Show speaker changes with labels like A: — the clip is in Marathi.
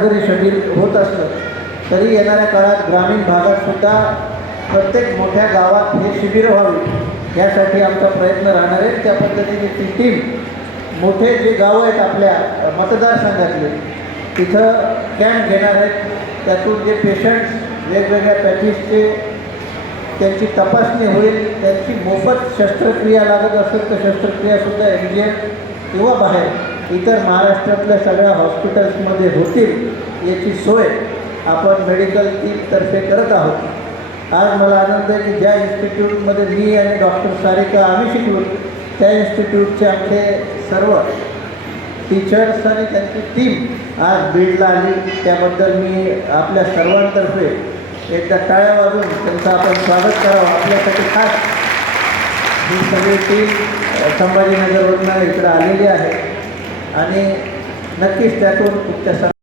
A: जरी शेड्यूल होत असलं तरी येणाऱ्या काळात ग्रामीण भागात सुद्धा प्रत्येक मोठ्या गावात हे शिबिरं व्हावी. यासाठी आमचा प्रयत्न राहणार आहे. त्या पद्धतीने ती टीम मोठे जे गावं आहेत आपल्या मतदारसंघातले तिथं कॅम्प घेणार आहेत. त्यातून जे पेशंट्स वेगवेगळ्या पॅथीजचे त्यांची तपासणी होईल. त्यांची मोफत शस्त्रक्रिया लागत असेल तर शस्त्रक्रियासुद्धा इंडियन किंवा बाहेर. इतर महाराष्ट्रातल्या सगळ्या हॉस्पिटल्समध्ये होतील याची सोय आपण मेडिकल टीमतर्फे करत आहोत. आज मला आनंद आहे की ज्या इन्स्टिट्यूटमध्ये मी आणि डॉक्टर सारिका आम्ही शिकलो त्या इन्स्टिट्यूटचे आमचे सर्व टीचर्स आणि त्यांची टीम आज बीडला आली. त्याबद्दल मी आपल्या सर्वांतर्फे एकदा टाळ्या वाजून त्यांचं आपण स्वागत करावं आपल्यासाठी खास. ही सगळी टीम संभाजीनगरवरनं इकडं आलेली आहे. आणि नक्कीच त्यातून तुमच्या